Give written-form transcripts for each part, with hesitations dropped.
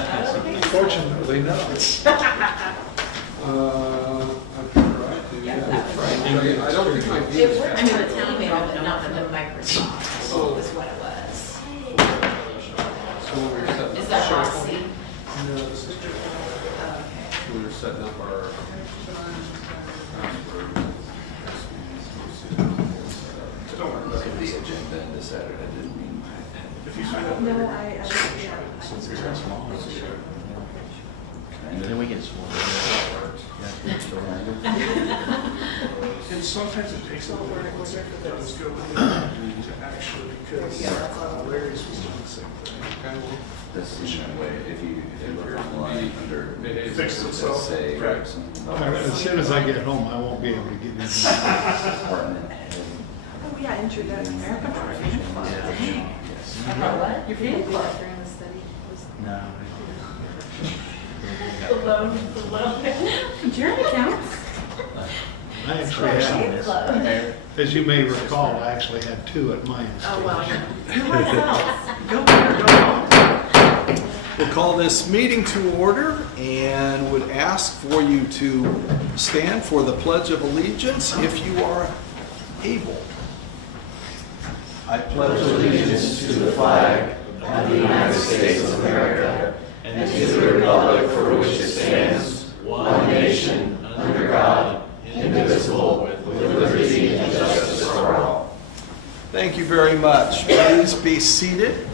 Fortunately, no. I've tried to. Yeah, Yeah, that was I don't think I It did. worked. I mean, the telephone, but not the Microsoft. Oh. Was what it was. So when we were setting Is up that the show- Rossi? No, this is just, Okay. we were setting up our password. Don't worry about it. The agenda and this Saturday didn't mean. If you sign up. No, I Since it's so small. Can we get sworn? And sometimes it takes a little while to does go in to actually, because Larry's was doing the same thing. This is the way, if you look online under. Fix itself. Say, Right. or some As soon as I get home, I won't be able to get in. department head. Oh, yeah, introduction, American Organic Club. Yes. About what? Your fan club. During the study was. No. The loan. Jeremy counts. I actually had, as you may recall, I actually had 2 at my Oh, well, institution. you're else. Go. We'll call this meeting to order and would ask for you to stand for the Pledge of Allegiance if you are able. I pledge allegiance to the flag of the United States of America and to the republic for which it stands, one nation, under God, indivisible, with liberty and justice for all. Thank you very much. Please be seated.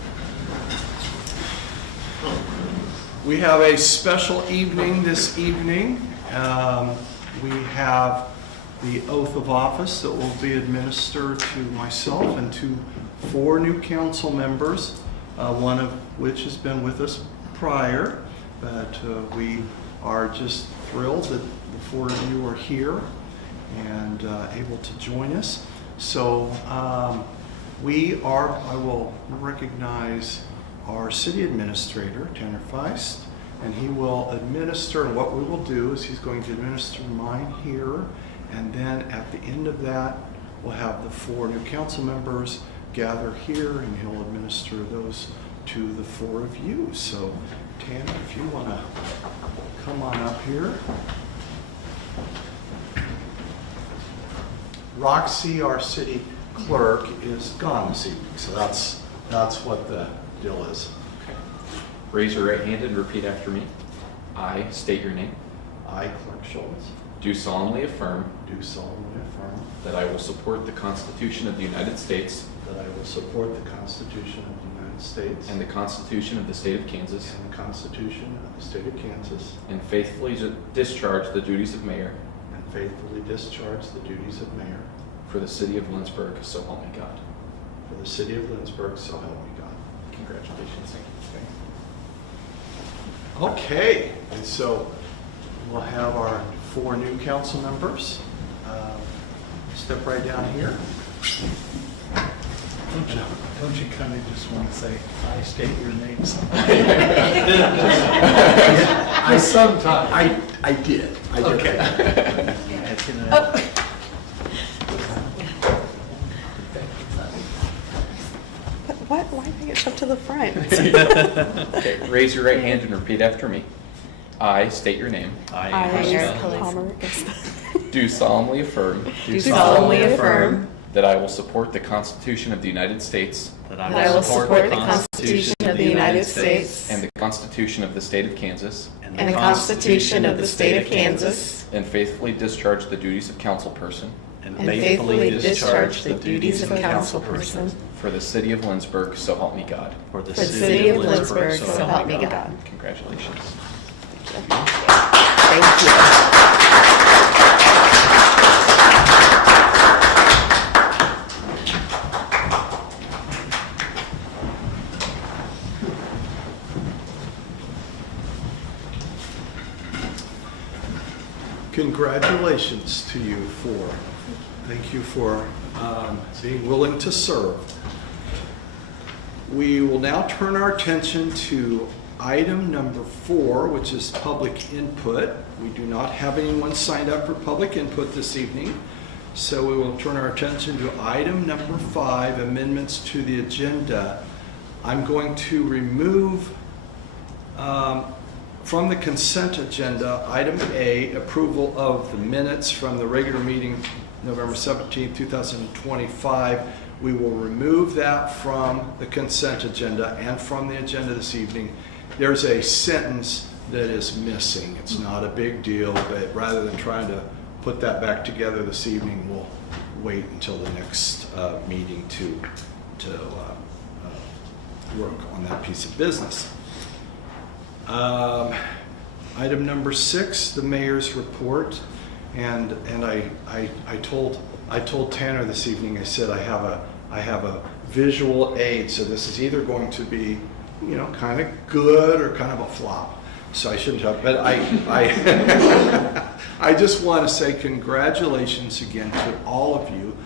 We have a special evening this evening. We have the oath of office that will be administered to myself and to 4 new council members, one of which has been with us prior, but we are just thrilled that the 4 of you are here and able to join us. So I will recognize our city administrator, Tanner Feist, and he will administer, and what we will do is he's going to administer mine here, and then at the end of that, we'll have the 4 new council members gather here, and he'll administer those to the 4 of you. So, Tanner, if you want to come on up here. Roxy, our city clerk, is gone this evening, so that's what the deal is. Raise your right hand and repeat after me. I state your name. I, Clark Schultz, Do solemnly affirm do solemnly affirm that I will support the Constitution of the United States that I will support the Constitution of the United States and the Constitution of the State of Kansas, and the Constitution of the State of Kansas, and faithfully discharge the duties of mayor and faithfully discharge the duties of mayor for the city of Lindsborg, so help me God. for the city of Lindsborg, so help me God. Congratulations. Okay, and so we'll have our 4 new council members. Step right down here. Don't you kind of just want to say, I state your name I sometimes, I did. Okay. What? Why did I get shoved to the front? Okay, raise your right hand and repeat after me. I state your name. Palmer. Do solemnly affirm Do solemnly affirm that I will support the Constitution of the United States that I will support the Constitution of the United States and the Constitution of the State of Kansas, and the Constitution of the State of Kansas, and faithfully discharge the duties of councilperson and faithfully discharge the duties of councilperson for the city of Lindsborg, so help me God. for the city of Lindsborg, so help me God. Congratulations. Thank you. Congratulations to you thank you for being willing to serve. We will now turn our attention to item number 4, which is public input. We do not have anyone signed up for public input this evening, so we will turn our attention to item number 5, amendments to the agenda. I'm going to remove From the consent agenda, item A, approval of the minutes from the regular meeting November 17th, 2025. We will remove that from the consent agenda and from the agenda this evening. There's a sentence that is missing. It's not a big deal, but rather than trying to put that back together this evening, we'll wait until the next meeting to work on that piece of business. Item number 6, the mayor's report, and I told Tanner this evening. I said I have a visual aid, so this is either going to be, you know, kind of good or kind of a flop. So I shouldn't have, but I just want to say congratulations again to all of you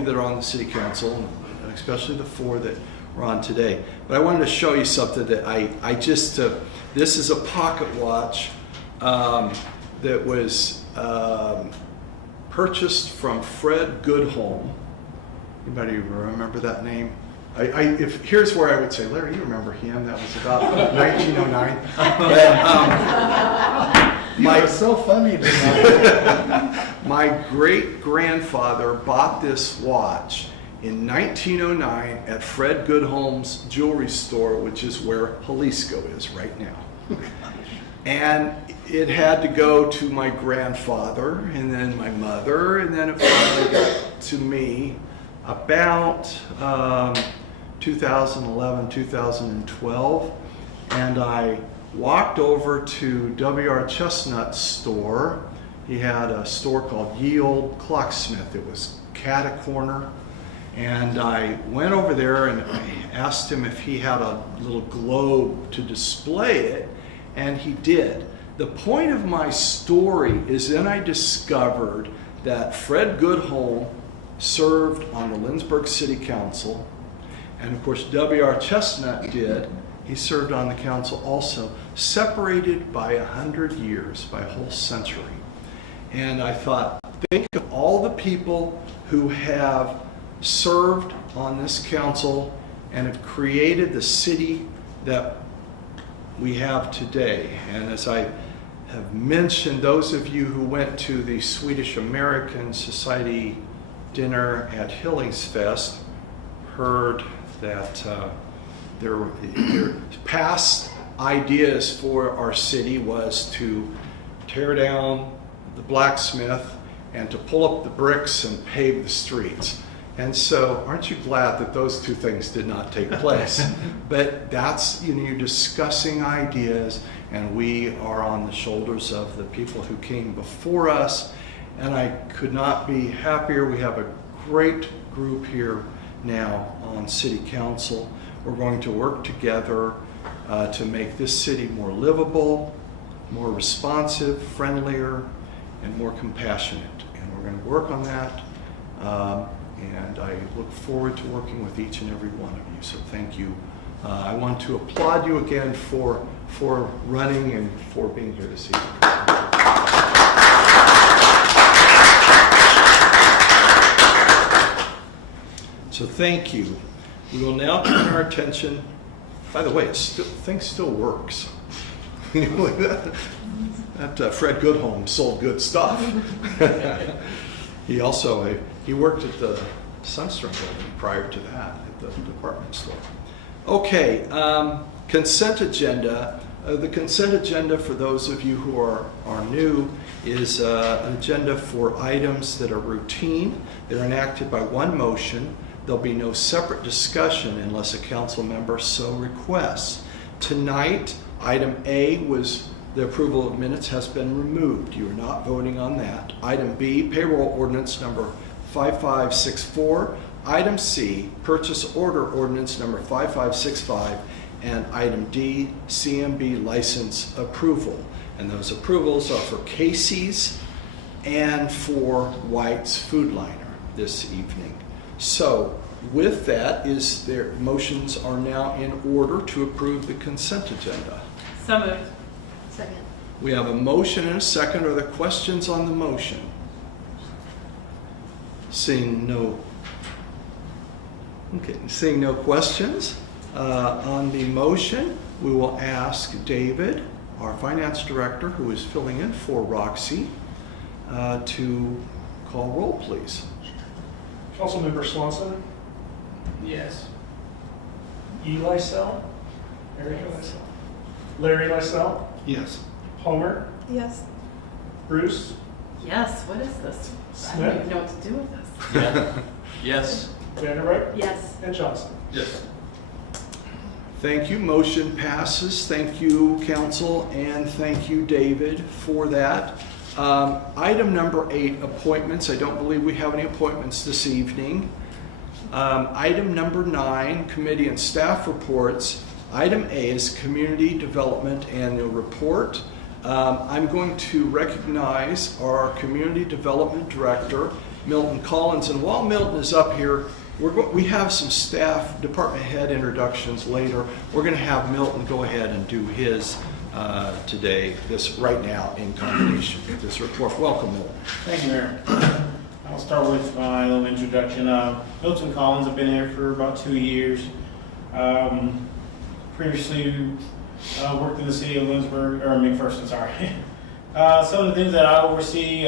that are on the city council, and especially the 4 that are on today. But I wanted to show you something that I just, this is a pocket watch that was purchased from Fred Goodholm. Anybody remember that name? Here's where I would say, Larry, you remember him? That was about 1909. But, You're so funny tonight. my great-grandfather bought this watch in 1909 at Fred Goodholm's jewelry store, which is where Jalisco is right now. And it had to go to my grandfather, and then my mother, and then it finally got to me about 2011, 2012. And I walked over to W.R. Chestnut's store. He had a store called Ye Olde Clocksmith. It was cat a corner. And I went over there and I asked him if he had a little globe to display it, and he did. The point of my story is then I discovered that Fred Goodholm served on the Lindsborg City Council, and of course W.R. Chestnut did. He served on the council also, separated by 100 years, by a whole century. And I thought, think of all the people who have served on this council and have created the city that we have today. And as I have mentioned, those of you who went to the Swedish American Society dinner at Hillingsfest heard that their past ideas for our city was to tear down the blacksmith and to pull up the bricks and pave the streets. And so, aren't you glad that those two things did not take place? But that's, you know, you're discussing ideas, and we are on the shoulders of the people who came before us, and I could not be happier. We have a great group here now on City Council. We're going to work together to make this city more livable, more responsive, friendlier, and more compassionate. And we're going to work on that. And I look forward to working with each and every one of you. So thank you. I want to applaud you again for running and for being here this evening. So thank you. We will now turn our attention. By the way, thing still works. that Fred Goodholm sold good stuff. He also he worked at the Sunstrom building prior to that at the department store. Okay, consent agenda. The consent agenda, for those of you who are new, is an agenda for items that are routine. They're enacted by one motion. There'll be no separate discussion unless a council member so requests. Tonight, item A was the approval of minutes has been removed. You are not voting on that. Item B, payroll ordinance number 5564. Item C, purchase order ordinance number 5565. And item D, CMB license approval. And those approvals are for Casey's and for White's Food Liner this evening. So with that, their motions are now in order to approve the consent agenda. So moved. Second. We have a motion and a second. Are there questions on the motion? Seeing no questions on the motion, we will ask David, our finance director, who is filling in for Roxy, to call roll, please. Councilmember Swanson, Yes. Eli Sell, Larry Lysell, Yes. Homer, Yes. Bruce, Yes, what is this? I don't even know what to do with this. Yeah. Yes. Vanderbeek, Yes. and Johnson. Yes. Thank you. Motion passes. Thank you, council, and thank you, David, for that. Item number 8, appointments. I don't believe we have any appointments this evening. Item number 9, committee and staff reports. Item A is Community Development Annual Report. I'm going to recognize our Community Development Director, Milton Collins. And while Milton is up here, we have some staff department head introductions later. We're going to have Milton go ahead and do his today, right now, in combination with this report. Welcome, Milton. Thank you, Mayor. I'll start with my little introduction. Milton Collins, I've been here for about 2 years. Previously worked in the city of Lindsborg, or McPherson, sorry. Some of the things that I oversee,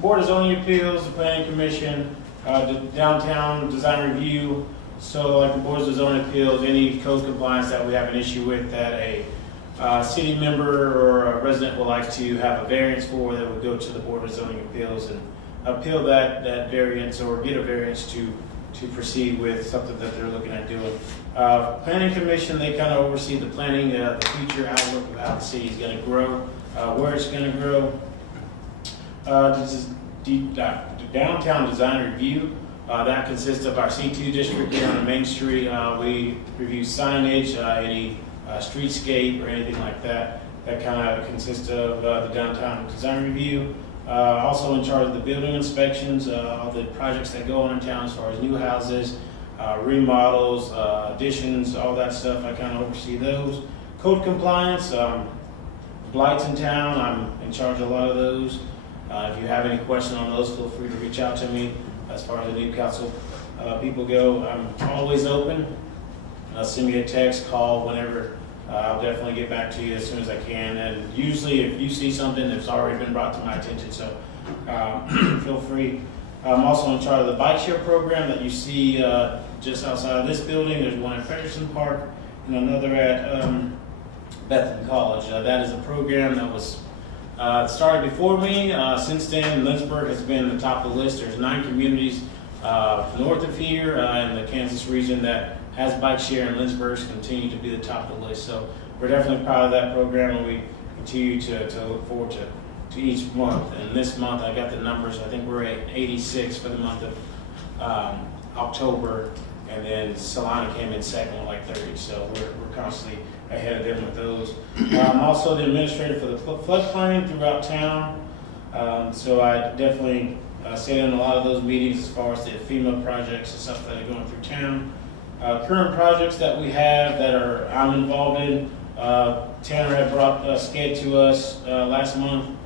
Board of Zoning Appeals, the Planning Commission, the Downtown Design Review. So like the Boards of Zoning Appeals, any code compliance that we have an issue with that a city member or a resident would like to have a variance for, that would go to the Board of Zoning Appeals and appeal that variance or get a variance to proceed with something that they're looking at doing. Planning Commission, they kind of oversee the planning, the future outlook of how the city is going to grow, where it's going to grow. This is the Downtown Design Review. That consists of our C2 district here on Main Street. We review signage, any streetscape or anything like that. That kind of consists of the Downtown Design Review. Also in charge of the building inspections, all the projects that go on in town as far as new houses, remodels, additions, all that stuff. I kind of oversee those. Code compliance, blights in town, I'm in charge of a lot of those. If you have any questions on those, feel free to reach out to me. As far as the new council people go, I'm always open. Send me a text, call, whenever. I'll definitely get back to you as soon as I can. And usually if you see something that's already been brought to my attention, so feel free. I'm also in charge of the bike share program that you see just outside of this building. There's one at Frederickson Park and another at Bethlehem College. That is a program that was started before me. Since then, Lindsborg has been at the top of the list. There's 9 communities north of here in the Kansas region that has bike share, and Lindsborg's continue to be the top of the list. So we're definitely proud of that program, and we continue to look forward to each month. And this month, I got the numbers. I think we're at 86 for the month of October, and then Salina came in second with like 30. So we're constantly ahead of them with those. I'm also the administrator for the floodplain throughout town. So I definitely sit in a lot of those meetings as far as the FEMA projects and stuff that are going through town. Current projects that we have that I'm involved in, Tanner had brought SCED to us last month,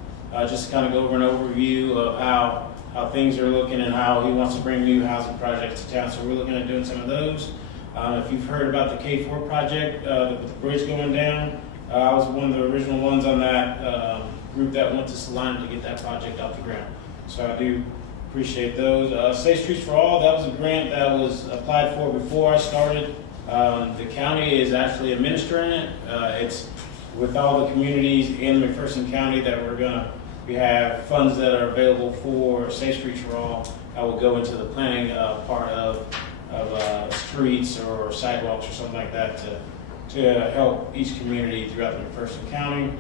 just to kind of go over an overview of how things are looking and how he wants to bring new housing projects to town. So we're looking at doing some of those. If you've heard about the K4 project, the bridge going down, I was one of the original ones on that group that went to Salina to get that project off the ground. So I do appreciate those. Safe Streets for All, that was a grant that was applied for before I started. The county is actually administering it. It's with all the communities in McPherson County that we have funds that are available for Safe Streets for All. I will go into the planning part of streets or sidewalks or something like that to help each community throughout the McPherson County.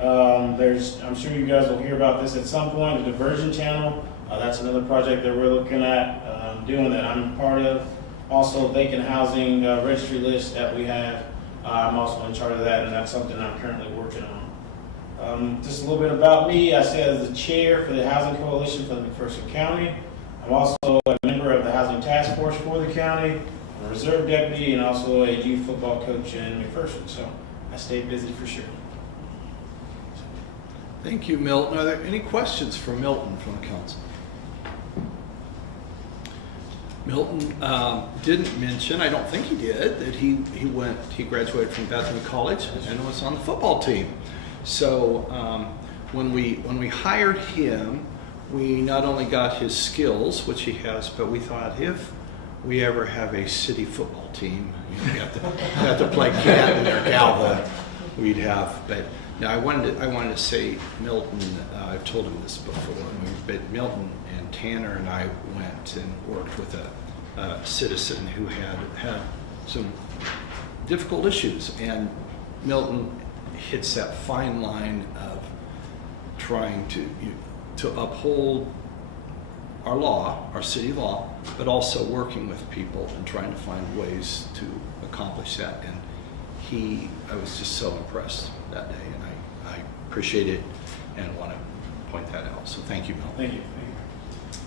I'm sure you guys will hear about this at some point, the diversion channel. That's another project that we're looking at doing that I'm part of. Also, vacant housing registry list that we have. I'm also in charge of that, and that's something I'm currently working on. Just a little bit about me. I sit as the chair for the Housing Coalition for the McPherson County. I'm also a member of the Housing Task Force for the county, a reserve deputy, and also a youth football coach in McPherson. So I stay busy for sure. Thank you, Milton. Are there any questions for Milton from the council? Milton didn't mention, I don't think he did, that he graduated from Bethany College and was on the football team. So when we hired him, we not only got his skills, which he has, but we thought if we ever have a city football team, we have to play Canton or Galva, we'd have. But now I wanted to say Milton. I've told him this before, but Milton and Tanner and I went and worked with a citizen who had some difficult issues, and Milton hits that fine line of trying to uphold our law, our city law, but also working with people and trying to find ways to accomplish that. And I was just so impressed that day, and I appreciate it and want to point that out. So thank you, Milton. Thank you.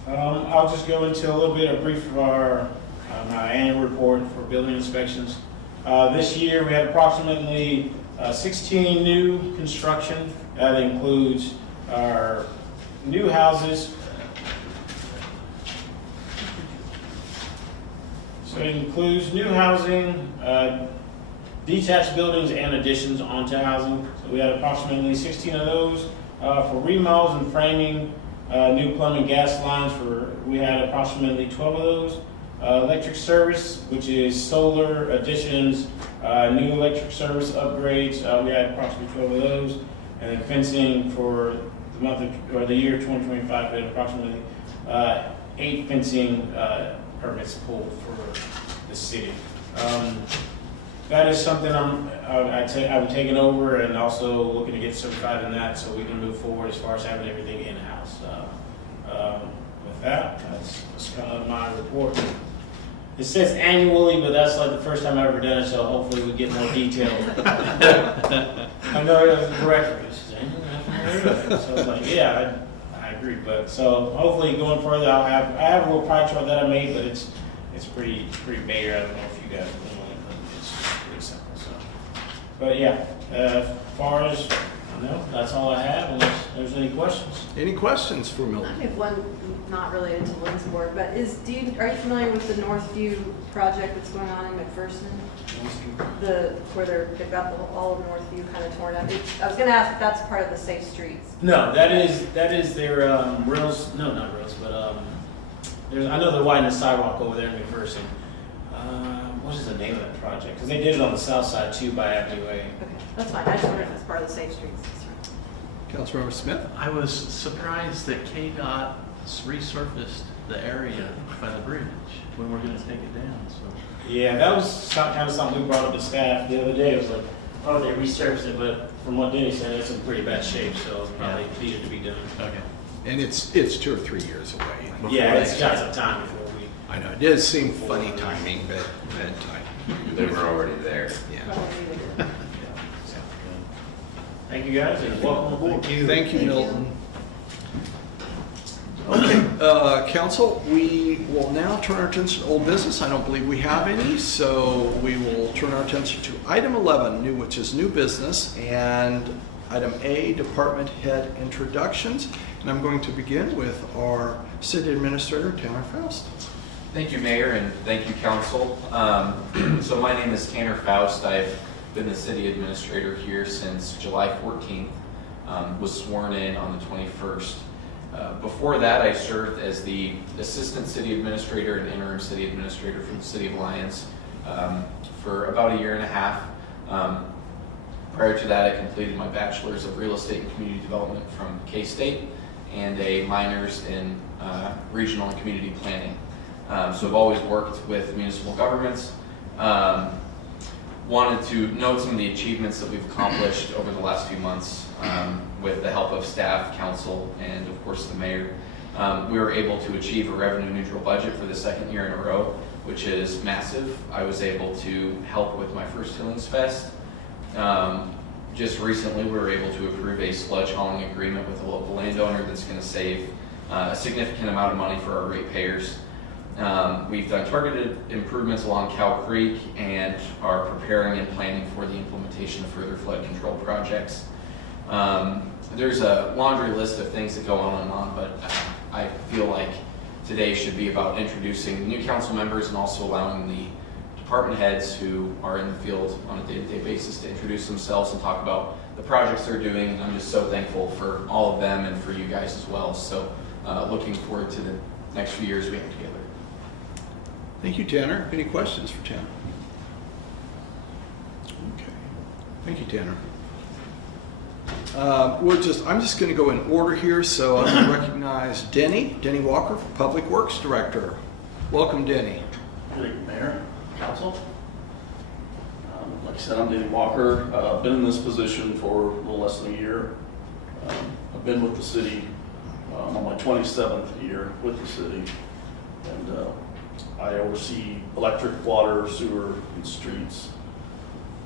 I'll just go into a little bit of brief of our annual report for building inspections. This year we had approximately 16 new construction. That includes our new houses. So it includes new housing, detached buildings, and additions onto housing. So we had approximately 16 of those. For remodels and framing, new plumbing, gas lines, we had approximately 12 of those. Electric service, which is solar additions, new electric service upgrades, we had approximately 12 of those. And then fencing for the year 2025, we had approximately 8 fencing permits pulled for the city. That is something I'm taking over, and also looking to get certified in that, so we can move forward as far as having everything in-house. With that, that's kind of my report. It says annually, but that's like the first time I've ever done it, so hopefully we get more detail. I know it was the director. So I was like, yeah, I agree. But so hopefully going further, I have a little pie chart that I made, but it's pretty bare. I don't know if you guys know it, but it's pretty simple. So, but yeah, as far as I know, that's all I have. Unless there's any questions. Any questions for I Milton? have one not related to Lindsborg, but are you familiar with the Northview project that's going on in McPherson? Where they've got all of Northview kind of torn up. I was going to ask if that's part of the Safe Streets. No, that is their rails. No, not rails, but I know they're widening the sidewalk over there in McPherson. What is the name of that project? Because they did it on the south side too by Avenue A. Okay, that's fine. I just wondered if it's part of the Safe Streets. Councilmember Smith? I was surprised that KDOT resurfaced the area by the bridge when we're gonna take it down, so. Yeah, that was kind of something we brought up to staff the other day. It was like, oh, they resurfaced it, but from what Denny said, it's in pretty bad shape, so it probably needed to be done. Okay. And it's 2 or 3 years away. Yeah, it's got some time before we. I know, it does seem funny timing, but bad time. They were already there. Yeah. Thank you guys, and welcome aboard. Thank you, Milton. Okay, council, we will now turn our attention to old business. I don't believe we have any, so we will turn our attention to item 11, which is new business, and item A, department head introductions. And I'm going to begin with our city administrator, Tanner Faust. Thank you, Mayor, and thank you, Council. So my name is Tanner Faust. I've been the city administrator here since July 14th, was sworn in on the 21st. Before that, I served as the assistant city administrator and interim city administrator for the city of Lyons for about 1.5 years. Prior to that, I completed my bachelor's of real estate and community development from K-State and a minor's in regional and community planning. So I've always worked with municipal governments. Wanted to note some of the achievements that we've accomplished over the last few months with the help of staff, council, and of course the mayor. We were able to achieve a revenue neutral budget for the 2nd year in a row, which is massive. I was able to help with my first Healings Fest. Just recently, we were able to approve a sludge hauling agreement with a local landowner that's going to save a significant amount of money for our ratepayers. We've done targeted improvements along Cow Creek and are preparing and planning for the implementation of further flood control projects. There's a laundry list of things that go on and on, but I feel like today should be about introducing new council members and also allowing the department heads who are in the field on a day-to-day basis to introduce themselves and talk about the projects they're doing. And I'm just so thankful for all of them and for you guys as well. So looking forward to the next few years we have together. Thank you, Tanner. Any questions for Tanner? Okay. Thank you, Tanner. I'm just going to go in order here, so I'm going to recognize Denny Walker, Public Works Director. Welcome, Denny. Good evening, Mayor, Council. Like I said, I'm Denny Walker. I've been in this position for a little less than a year. I've been with the city on my 27th year with the city, and I oversee electric, water, sewer, and streets.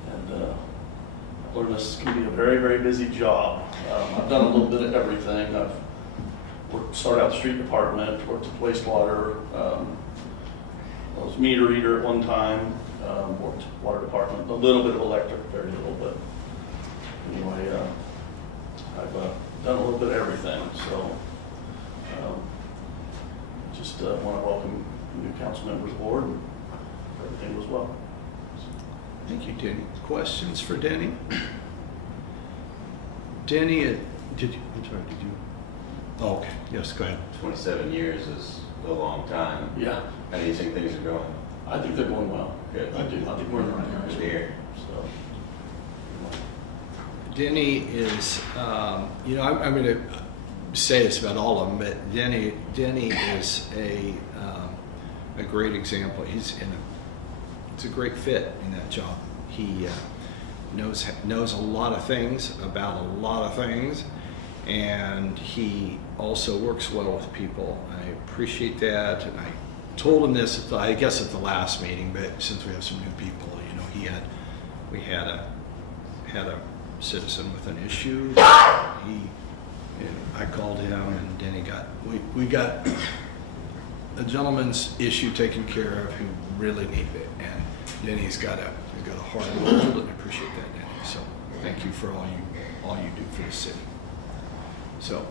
And I've learned this can be a very, very busy job. I've done a little bit of everything. I've started out the street department, worked at wastewater, I was meter reader at one time, worked water department, a little bit of electric, very little, but anyway, I've done a little bit of everything. So just want to welcome new council members aboard, and everything was well. Thank you, Denny. Questions for Denny? Denny, I'm sorry, did you? Oh, okay. Yes, go ahead. 27 years is a long time. Yeah, How do you think things are going? I think they're going well. Good. I do. I think we're in the right Good to direction. hear. So. Denny is, I'm going to say this about all of them, but Denny is a great example. It's a great fit in that job. He knows a lot of things about a lot of things, and he also works well with people. I appreciate that, and I told him this, I guess at the last meeting, but since we have some new people, we had a citizen with an issue. I called him, and then we got a gentleman's issue taken care of who really needed it, and then he's got a heart of gold, and I appreciate that, Denny. So thank you for all you do for the city. So,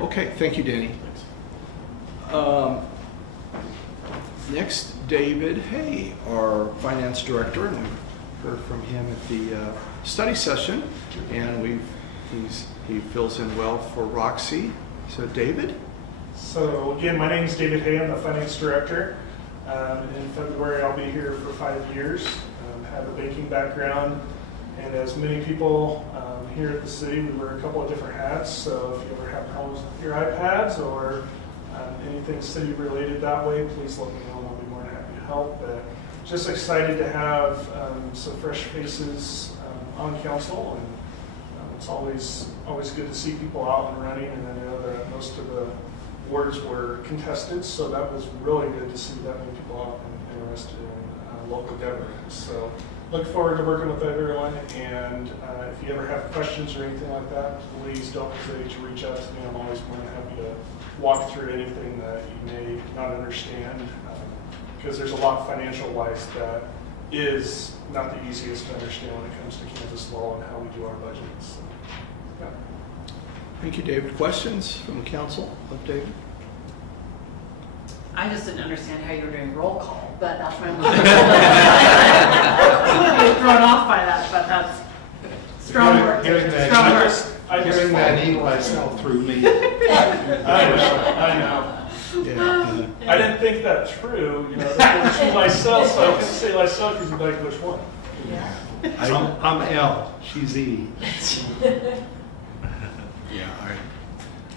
okay, thank you, Denny. Next, David Hay, our finance director, and we've heard from him at the study session, and he fills in well for Roxy. So, David? So again, my name is David Hay. I'm the finance director. In February, I'll be here for 5 years. Have a banking background, and as many people here at the city, we wear a couple of different hats. So if you ever have problems with your iPads or anything city related that way, please let me know, and I'll be more than happy to help. But just excited to have some fresh faces on council, and it's always good to see people out and running. And I know that most of the wards were contested, so that was really good to see that many people out and interested in local government. So look forward to working with everyone, and if you ever have questions or anything like that, please don't hesitate to reach out to me. I'm always more than happy to walk through anything that you may not understand, because there's a lot financial-wise that is not the easiest to understand when it comes to Kansas law and how we do our budgets. So, yeah. Thank you, David. Questions from the council of David? I just didn't understand how you were doing roll call, but that's my mistake. I was thrown off by that, but that's strong work. Hearing that, Strong work. hearing that Eli fell through me. I know. Yeah. I didn't think that through. There's two myself, so I can say myself because you'd like which one. I'm L, she's E. Yeah,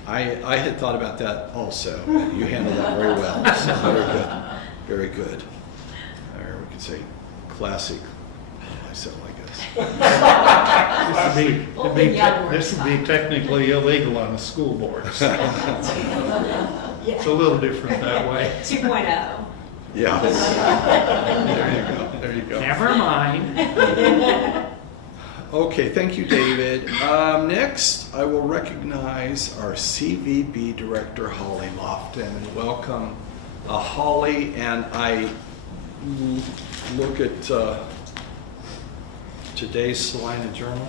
I had thought about that also. You handled that very well. So very good. Very good. Or we could say classic myself, I guess. This would be technically illegal on a school board. So. It's a little different that way. 2.0. Yeah. There you go. Never mind. Okay, thank you, David. Next, I will recognize our CVB Director, Holly Lofton, and welcome Holly. And I look at today's Salina Journal.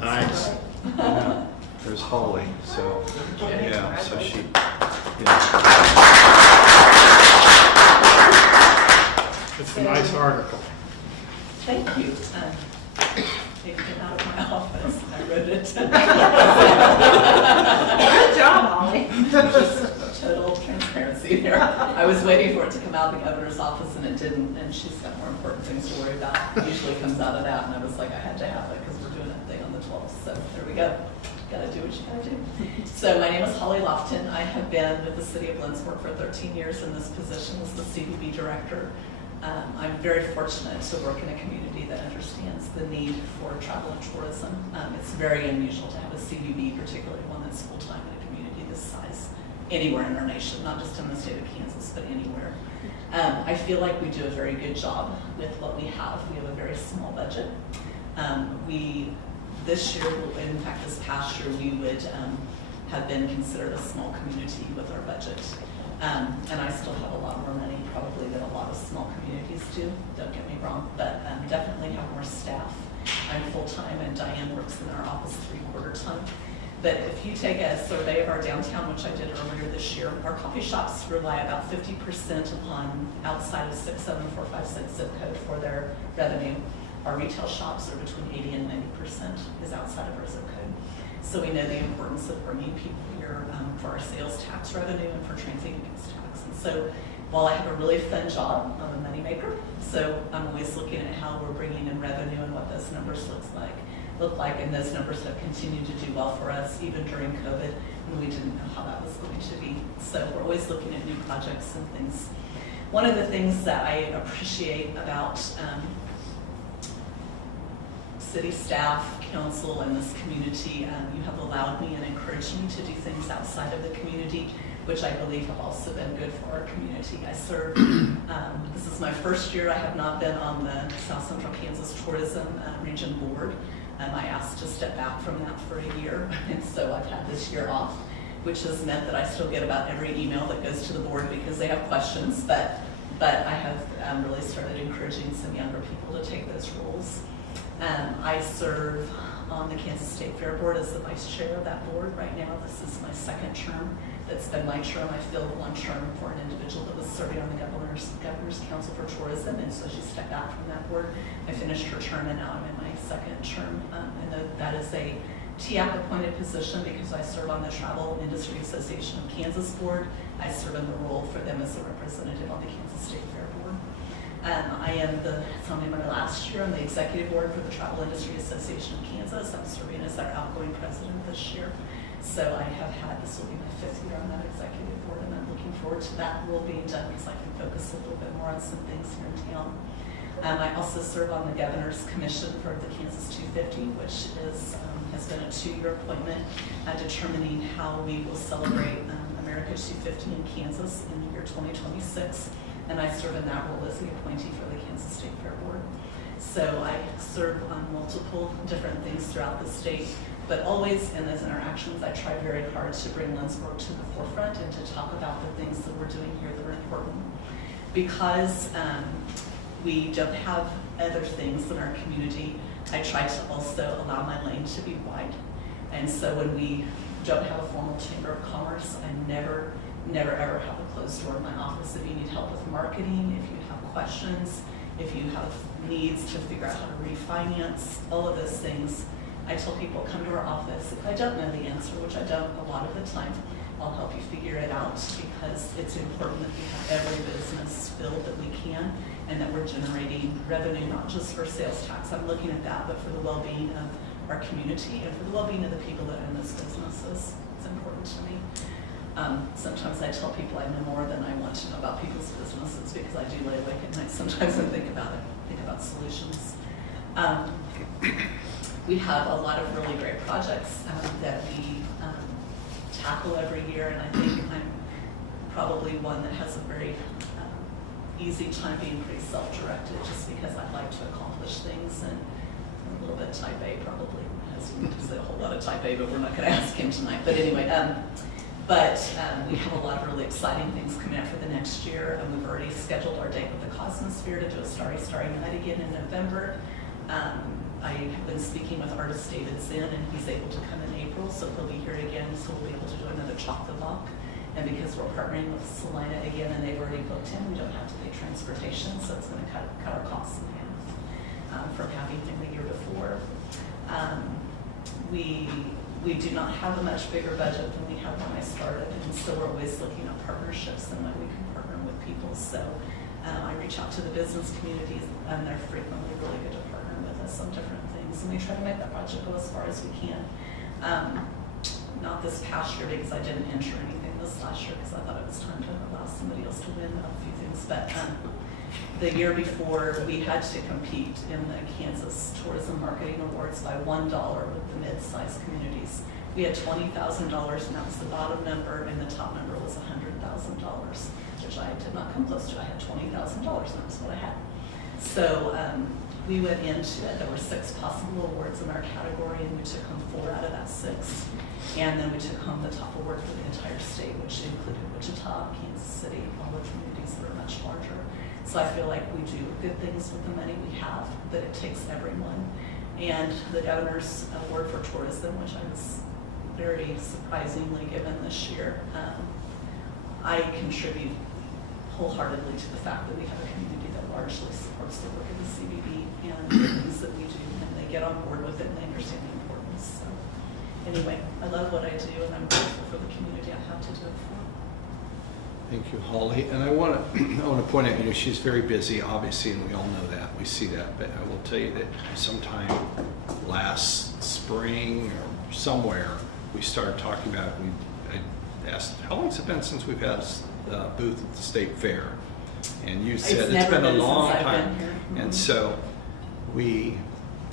Nice. Yeah. there's Holly, so, yeah, so she, yeah. It's a nice article. Thank you. It came out of my office. I wrote it. Good job, Holly. Just total transparency there. I was waiting for it to come out of the governor's office and it didn't, and she's got more important things to worry about. It usually comes out of that, and I was like, I had to have it because we're doing that thing on the 12th. So there we go. Gotta do what you gotta do. So my name is Holly Lofton. I have been with the city of Lindsborg for 13 years in this position as the CVB director. I'm very fortunate to work in a community that understands the need for travel and tourism. It's very unusual to have a CVB, particularly one that's full-time in a community this size, anywhere in our nation, not just in the state of Kansas, but anywhere. I feel like we do a very good job with what we have. We have a very small budget. This year, in fact, this past year, we would have been considered a small community with our budget. And I still have a lot more money probably than a lot of small communities do, don't get me wrong, but definitely have more staff. I'm full-time and Diane works in our office 3/4 time. But if you take a survey of our downtown, which I did earlier this year, our coffee shops rely about 50% upon outside of 67456 zip code for their revenue. Our retail shops are between 80 and 90% is outside of our zip code. So we know the importance of bringing people here for our sales tax revenue and for transient use tax. And so while I have a really fun job, I'm a moneymaker. So I'm always looking at how we're bringing in revenue and what those numbers look like. And those numbers have continued to do well for us even during COVID, and we didn't know how that was going to be. So we're always looking at new projects and things. One of the things that I appreciate about city staff, council, and this community, you have allowed me and encouraged me to do things outside of the community, which I believe have also been good for our community. I serve, this is my first year. I have not been on the South Central Kansas Tourism Region Board. I asked to step back from that for a year, and so I've had this year off, which has meant that I still get about every email that goes to the board because they have questions, but I have really started encouraging some younger people to take those roles. I serve on the Kansas State Fair Board as the vice chair of that board right now. This is my second term. That's been my term. I filled one term for an individual that was serving on the Governor's Council for Tourism, and so she stepped back from that board. I finished her term, and now I'm in my second term. And that is a TAC appointed position because I serve on the Travel Industry Association of Kansas Board. I serve in the role for them as a representative on the Kansas State Fair Board. I am it's only my last year on the executive board for the Travel Industry Association of Kansas. I'm serving as our outgoing president this year. So I have had, this will be my 5th year on that executive board, and I'm looking forward to that role being done because I can focus a little bit more on some things here in town. I also serve on the Governor's Commission for the Kansas 250, which has been a 2-year appointment determining how we will celebrate America 250 in Kansas in the year 2026. And I serve in that role as the appointee for the Kansas State Fair Board. So I serve on multiple different things throughout the state, but always in those interactions, I try very hard to bring Lindsborg to the forefront and to talk about the things that we're doing here that are important. Because we don't have other things in our community, I try to also allow my lane to be wide. And so when we don't have a formal chamber of commerce, I never ever have a closed door in my office. If you need help with marketing, if you have questions, if you have needs to figure out how to refinance, all of those things, I tell people, come to our office. If I don't know the answer, which I don't a lot of the time, I'll help you figure it out because it's important that we have every business filled that we can and that we're generating revenue, not just for sales tax. I'm looking at that, but for the well-being of our community and for the well-being of the people that own those businesses. It's important to me. Sometimes I tell people I know more than I want to know about people's businesses because I do lay awake at night sometimes and think about solutions. We have a lot of really great projects that we tackle every year, and I think I'm probably one that has a very easy time being pretty self-directed just because I like to accomplish things, and I'm a little bit type A probably. Has to say a whole lot of type A, but we're not going to ask him tonight. But anyway, we have a lot of really exciting things coming up for the next year, and we've already scheduled our date with the Cosmosphere to do a Starry Night again in November. I have been speaking with artist David Zinn, and he's able to come in April, so he'll be here again, so we'll be able to do another Chop the Block. And because we're partnering with Salina again, and they've already booked him, we don't have to pay transportation, so it's gonna cut our costs in half from having him the year before. We do not have a much bigger budget than we had when I started, and so we're always looking at partnerships and when we can partner with people. So I reach out to the business communities, and they're frequently really good to partner with us on different things, and we try to make that project go as far as we can. Not this past year because I didn't enter anything this last year because I thought it was time to allow somebody else to win a few things, but the year before, we had to compete in the Kansas Tourism Marketing Awards by $1 with the mid-sized communities. We had $20,000, and that was the bottom number, and the top number was $100,000, which I did not come close to. I had $20,000, and that was what I had. So we went into it. There were 6 possible awards in our category, and we took home 4 out of that 6. And then we took home the top award for the entire state, which included Wichita, Kansas City, all the communities that are much larger. So I feel like we do good things with the money we have, but it takes everyone. And the governor's award for tourism, which I was very surprisingly given this year, I contribute wholeheartedly to the fact that we have a community that largely supports the work of the CBB and the things that we do, and they get on board with it and they understand the importance. So anyway, I love what I do, and I'm grateful for the community I have to do it for. Thank you, Holly. And I want to point out, she's very busy, obviously, and we all know that. We see that. But I will tell you that sometime last spring or somewhere, we started talking about, I asked, how long has it been since we've had a booth at the State Fair? And you said it's been a long time. And so we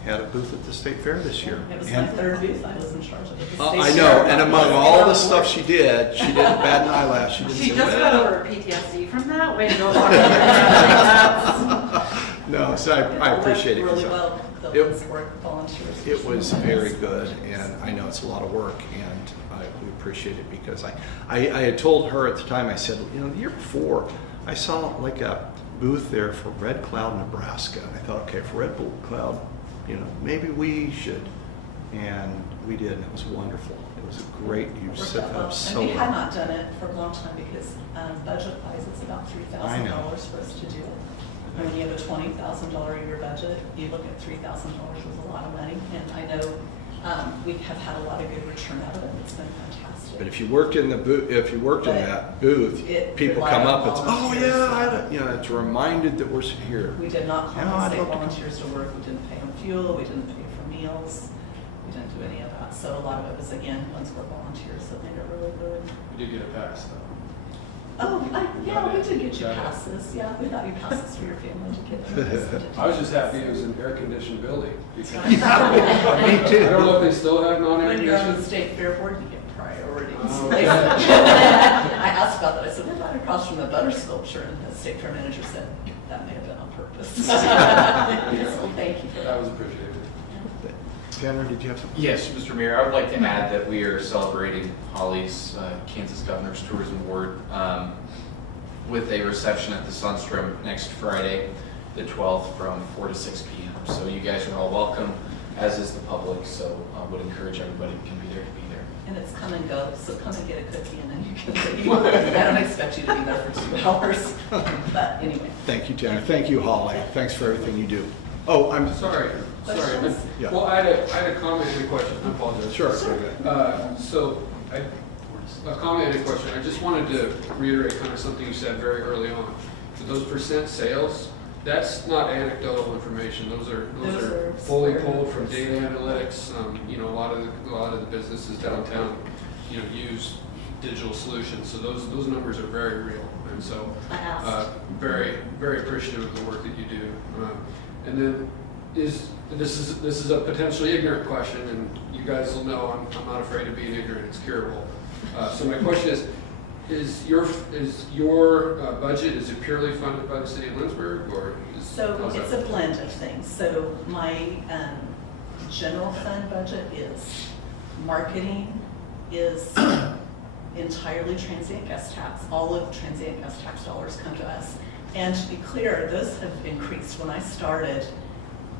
had a booth at the State Fair this year. It was my 3rd booth I was in charge of at the State I Fair. know, and among all the stuff she didn't bat an eyelash. She She just got over PTSD from that. Way to go. No, so I appreciate it. Really well, the Lindsborg volunteers. It was very good, and I know it's a lot of work, and we appreciate it because I had told her at the time, I said, the year before, I saw like a booth there for Red Cloud, Nebraska. And I thought, okay, for Red Cloud, maybe we should. And we did, and it was wonderful. It was a great, you set that up so well. And we had not done it for a long time because budget-wise, it's about $3,000 for us to do it. And when you have a $20,000 a year budget, you look at $3,000 was a lot of money. And I know we have had a lot of good return out of it. It's been fantastic. But if you worked in the booth, in that booth, people come up and it's reminded that we're here. We did not call state volunteers to work. We didn't pay them fuel. We didn't pay for meals. We didn't do any of that. So a lot of it was, again, Lindsborg volunteers that made it really good. We did get a pass, though. Oh, we did get you passes. Yeah, we got you passes for your family to get. I was just happy it was an air-conditioned building. Because Me too. I don't know if they still have When you're on the non-air-conditioned. state fair board, you get priorities. Oh. I asked about that. I said, we're right across from the butter sculpture. And the state fair manager said, that may have been on purpose. So thank you for that. That was appreciated. Tanner, did you have something? Yes, Mr. Mayor, I would like to add that we are celebrating Holly's Kansas Governor's Tourism Award with a reception at the Sunstrom next Friday, the 12th, from 4 to 6 p.m. So you guys are all welcome, as is the public. So I would encourage everybody who can be there to be there. And it's come and go, so come and get a cookie and then you can leave. I don't expect you to be there for 2 hours, but anyway. Thank you, Tanner. Thank you, Holly. Thanks for everything you do. Oh, I'm Sorry. Yeah. Well, I had a comment and a question. I apologize. Sure. A comment and a question. I just wanted to reiterate kind of something you said very early on. So those percent sales, that's not anecdotal information. Those are fully pulled from data analytics. A lot of the businesses downtown, use digital solutions. So those numbers are very real. And so, very, very appreciative of the work that you do. And then this is a potentially ignorant question, and you guys will know I'm not afraid of being ignorant. It's curable. So my question is your budget, is it purely funded by the city of Lindsborg, or So it's a blend of things. So my general fund budget is marketing, is entirely transient guest tax. All of transient guest tax dollars come to us. And to be clear, those have increased. When I started,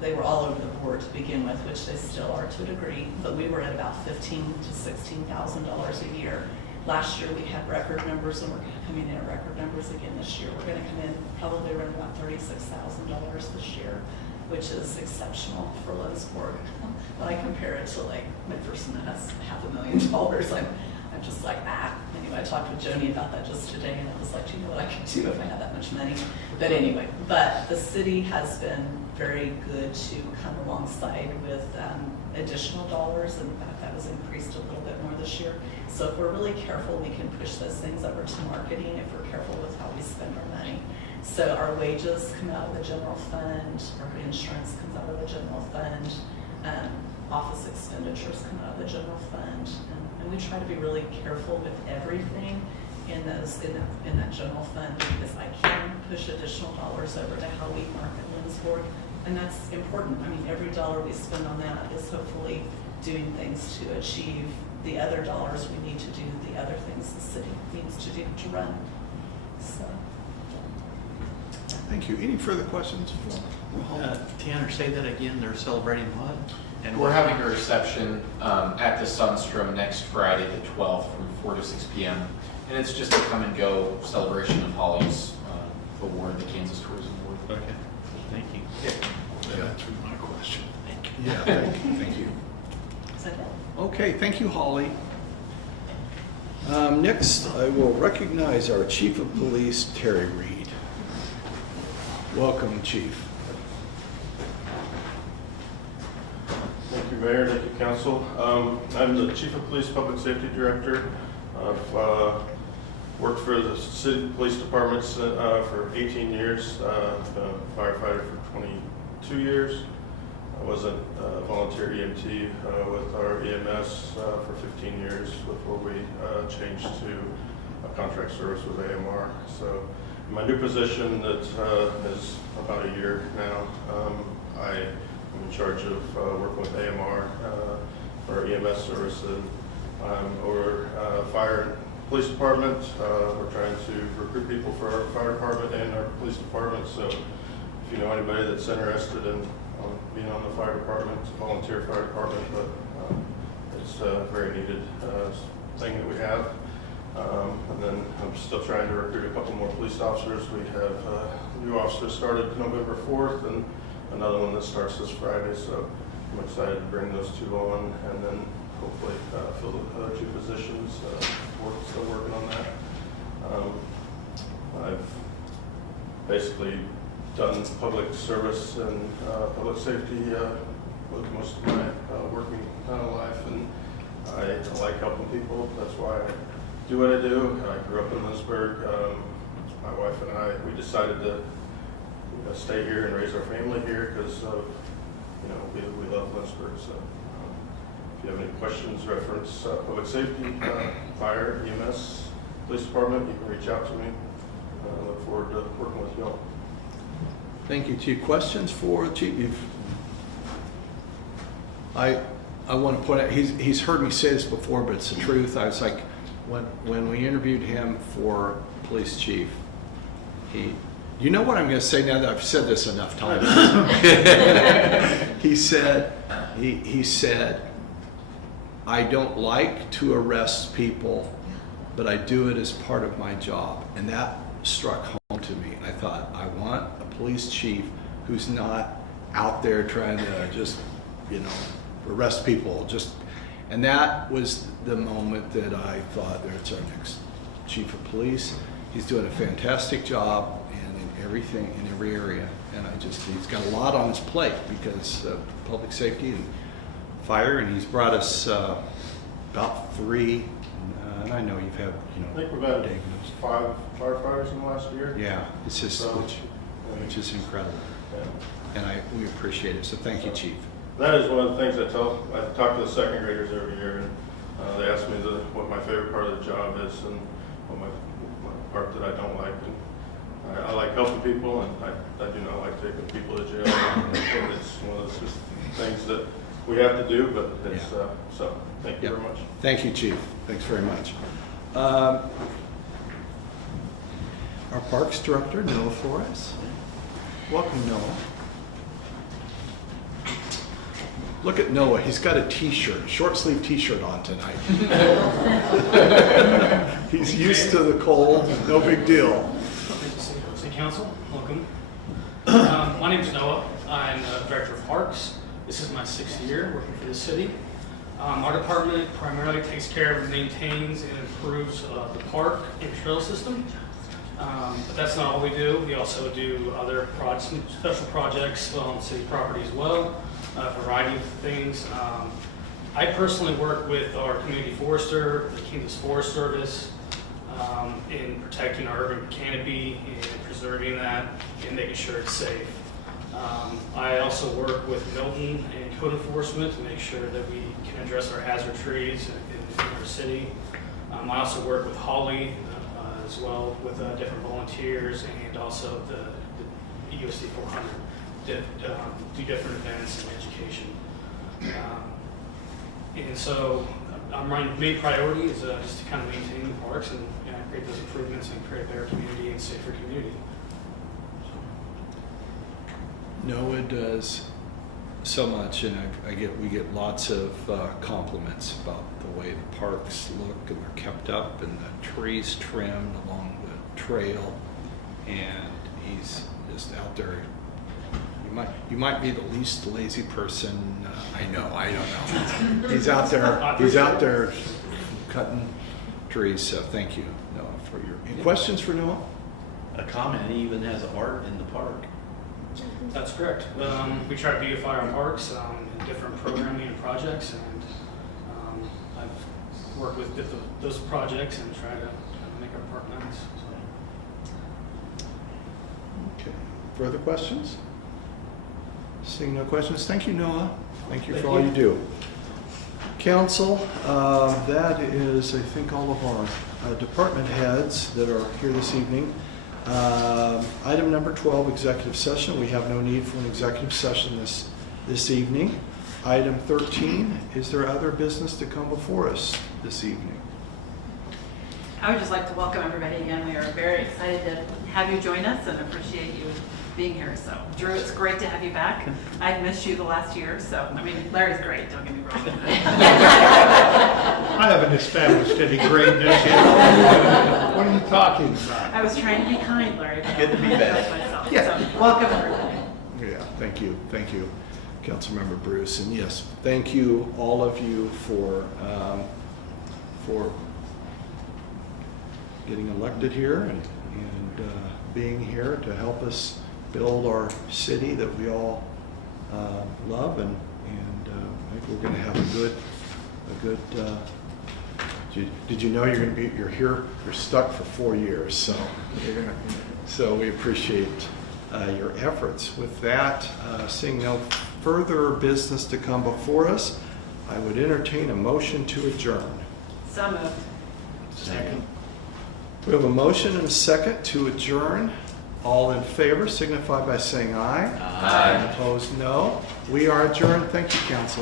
they were all over the board to begin with, which they still are to a degree, but we were at about $15,000 to $16,000 a year. Last year we had record numbers, and we're coming in at record numbers again this year. We're going to come in probably around about $36,000 this year, which is exceptional for Lindsborg. When I compare it to like McPherson that has $500,000, I'm just like, Anyway, I talked with Joni about that just today, and it was like, do you know what I could do if I had that much money? But anyway, but the city has been very good to come alongside with additional dollars, and in fact, that was increased a little bit more this year. So if we're really careful, we can push those things over to marketing if we're careful with how we spend our money. So our wages come out of the general fund, our insurance comes out of the general fund, office expenditures come out of the general fund, and we try to be really careful with everything in that general fund, because I can push additional dollars over to how we market Lindsborg, and that's important. I mean, every dollar we spend on that is hopefully doing things to achieve the other dollars we need to do, the other things the city needs to do to run. So. Thank you. Any further questions? Tanner, say that again. They're celebrating what? And we're having a reception at the Sunstrom next Friday, the 12th, from 4 to 6 p.m. And it's just a come and go celebration of Holly's award, the Kansas Tourism Award. Okay. Thank you. That answered my question. Thank you. Yeah, thank you. Is that it? Okay, thank you, Holly. Next, I will recognize our Chief of Police, Terry Reed. Welcome, Chief. Thank you, Mayor. Thank you, Council. I'm the Chief of Police Public Safety Director. I've worked for the city police departments for 18 years, been a firefighter for 22 years. I was a volunteer EMT with our EMS for 15 years before we changed to a contract service with AMR. So in my new position that is about a year now, I am in charge of working with AMR for our EMS service, and I'm over fire and police department. We're trying to recruit people for our fire department and our police department. So if you know anybody that's interested in being on the fire department, it's a volunteer fire department, but it's a very needed thing that we have. And then I'm still trying to recruit a couple more police officers. We have a new officer started November 4th and another one that starts this Friday. So I'm excited to bring those two on and then hopefully fill the other two positions. Still working on that. I've basically done public service and public safety with most of my working life, and I like helping people. That's why I do what I do. I grew up in Lindsborg. My wife and I, we decided to stay here and raise our family here because of, we love Lindsborg. So if you have any questions, reference public safety, fire, EMS, police department, you can reach out to me. I look forward to working with you all. Thank you, Chief. Questions for Chief? I want to point out, he's heard me say this before, but it's the truth. I was like, when we interviewed him for police chief, you know what I'm going to say now that I've said this enough times? He said, I don't like to arrest people, but I do it as part of my job. And that struck home to me. I thought, I want a police chief who's not out there trying to just, arrest people. And that was the moment that I thought, there's our next chief of police. He's doing a fantastic job in everything, in every area. And he's got a lot on his plate because of public safety and fire, and he's brought us about 3, and I know you've had, I think we've had 5 firefighters in the last year. Yeah, it's just, which is incredible. Yeah. And we appreciate it, so thank you, Chief. That is one of the things I talk to the second graders every year, and they ask me what my favorite part of the job is and what my part that I don't like. And I like helping people, and I do not like taking people to jail. It's one of those just things that we have to do, but it's, so thank you very much. Thank you, Chief. Thanks very much. Our Parks Director, Noah Flores. Welcome, Noah. Look at Noah, he's got a t-shirt, short sleeve t-shirt on tonight. He's used to the cold, no big deal. City Council, welcome. My name is Noah. I'm the Director of Parks. This is my 6th year working for the city. Our department primarily takes care of, maintains, and improves the park and trail system. But that's not all we do. We also do other special projects on city property as well, a variety of things. I personally work with our community forester, the Kansas Forest Service, in protecting our urban canopy and preserving that and making sure it's safe. I also work with Milton and code enforcement to make sure that we can address our hazard trees in our city. I also work with Holly as well with different volunteers and also the EOC 400 to do different events and education. And so my main priority is just to kind of maintain the parks and create those improvements and create a better community and safer community. Noah does so much, and we get lots of compliments about the way the parks look and they're kept up and the trees trimmed along the trail, and he's just out there. You might be the least lazy person I know. I don't know. He's out there cutting trees. So thank you, Noah, for your any questions for Noah. A comment, he even has art in the park. That's correct. We try to beautify our parks in different programming and projects, and I've worked with those projects and try to kind of make our park nice. So. Okay. Further questions? Seeing no questions, thank you, Noah. Thank you for all you do. Council, that is, I think, all of our department heads that are here this evening. Item number 12, executive session. We have no need for an executive session this evening. Item 13, is there other business to come before us this evening? I would just like to welcome everybody again. We are very excited to have you join us and appreciate you being here. So, Drew, it's great to have you back. I've missed you the last year, so, I mean, Larry's great, don't get me wrong. I haven't established any greatness yet. What are you talking about? I was trying to be kind, Larry. But Good to be back. Myself. Yeah. So, welcome everybody. Yeah, thank you, Councilmember Bruce, and yes, thank you all of you for getting elected here and being here to help us build our city that we all love, and I think we're going to have a good. Did you know you're here? You're stuck for 4 years, so we appreciate your efforts. With that, seeing no further business to come before us, I would entertain a motion to adjourn. So moved. Second. We have a motion and a second to adjourn. All in favor signify by saying aye. Aye. Opposed, no. We are adjourned. Thank you, council.